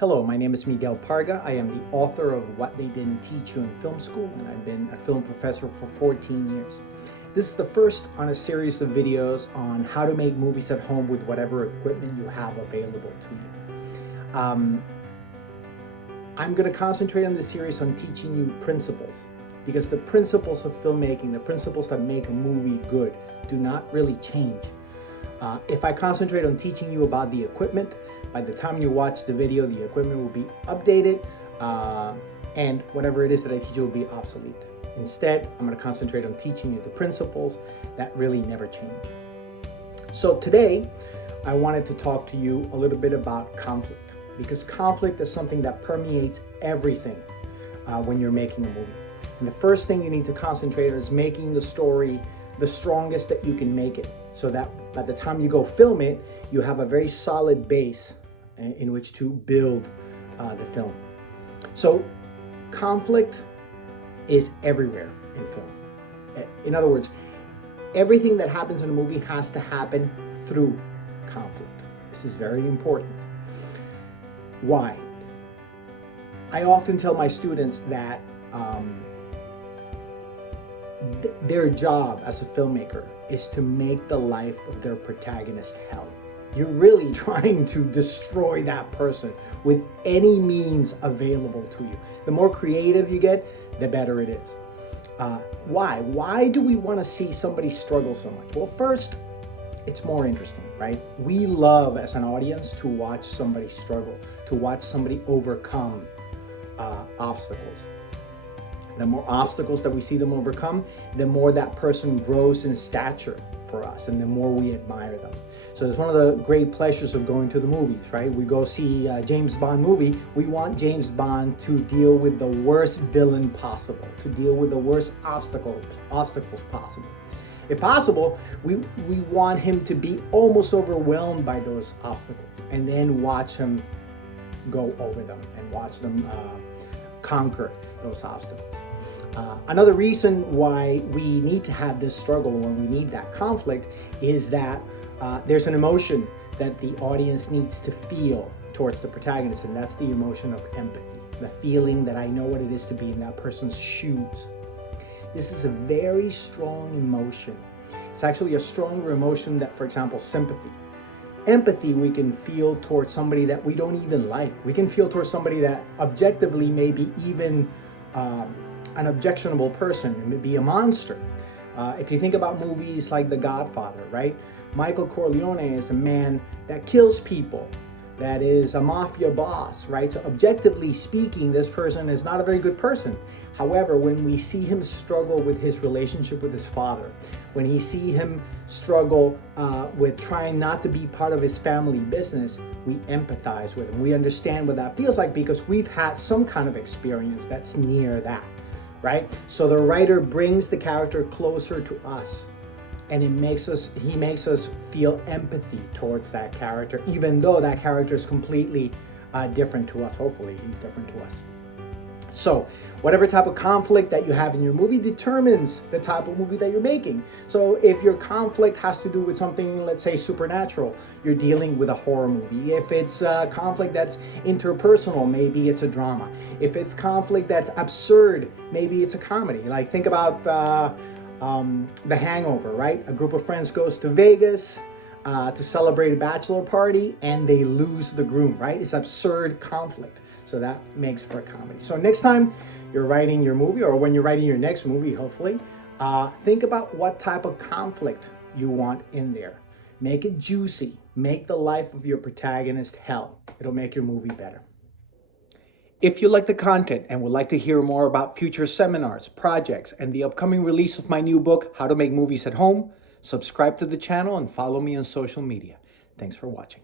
Hello, my name is Miguel Parga. I am the author of What They Didn't Teach You in Film School, and I've been a film professor for 14 years. This is the first on a series of videos on how to make movies at home with whatever equipment you have available to you. I'm going to concentrate on this series on teaching you principles, because the principles of filmmaking, the principles that make a movie good, do not really change. If I concentrate on teaching you about the equipment, by the time you watch the video, the equipment will be updated and whatever it is that I teach you will be obsolete. Instead, I'm going to concentrate on teaching you the principles that really never change. So today, I wanted to talk to you a little bit about conflict, because conflict is something that permeates everything when you're making a movie. And the first thing you need to concentrate on is making the story the strongest that you can make it, so that by the time you go film it, you have a very solid base in which to build the film. So conflict is everywhere in film. In other words, everything that happens in a movie has to happen through conflict. This is very important. Why? I often tell my students that their job as a filmmaker is to make the life of their protagonist hell. You're really trying to destroy that person with any means available to you. The more creative you get, the better it is. Why? Why do we want to see somebody struggle so much? Well, first, it's more interesting, right? We love, as an audience, to watch somebody struggle, to watch somebody overcome obstacles. The more obstacles that we see them overcome, the more that person grows in stature for us, and the more we admire them. So it's one of the great pleasures of going to the movies, right? We go see a James Bond movie. We want James Bond to deal with the worst villain possible, to deal with the worst obstacles possible. If possible, we want him to be almost overwhelmed by those obstacles, and then watch him go over them and watch them conquer those obstacles. Another reason why we need to have this struggle, when we need that conflict, is that there's an emotion that the audience needs to feel towards the protagonist, and that's the emotion of empathy, the feeling that I know what it is to be in that person's shoes. This is a very strong emotion. It's actually a stronger emotion than, for example, sympathy. Empathy we can feel towards somebody that we don't even like. We can feel towards somebody that objectively may be even an objectionable person, maybe a monster. If you think about movies like The Godfather, right? Michael Corleone is a man that kills people, that is a mafia boss, right? So objectively speaking, this person is not a very good person. However, when we see him struggle with his relationship with his father, when he see him struggle with trying not to be part of his family business, we empathize with him. We understand what that feels like because we've had some kind of experience that's near that, right? So the writer brings the character closer to us, and he makes us feel empathy towards that character, even though that character is completely different to us. Hopefully he's different to us. So whatever type of conflict that you have in your movie determines the type of movie that you're making. So if your conflict has to do with something, let's say supernatural, you're dealing with a horror movie. If it's a conflict that's interpersonal, maybe it's a drama. If it's conflict that's absurd, maybe it's a comedy. Like think about The Hangover, right? A group of friends goes to Vegas to celebrate a bachelor party, and they lose the groom, right? It's absurd conflict. So that makes for a comedy. So next time you're writing your movie, or when you're writing your next movie, hopefully, think about what type of conflict you want in there. Make it juicy. Make the life of your protagonist hell. It'll make your movie better. If you like the content and would like to hear more about future seminars, projects, and the upcoming release of my new book, How to Make Movies at Home, subscribe to the channel and follow me on social media. Thanks for watching.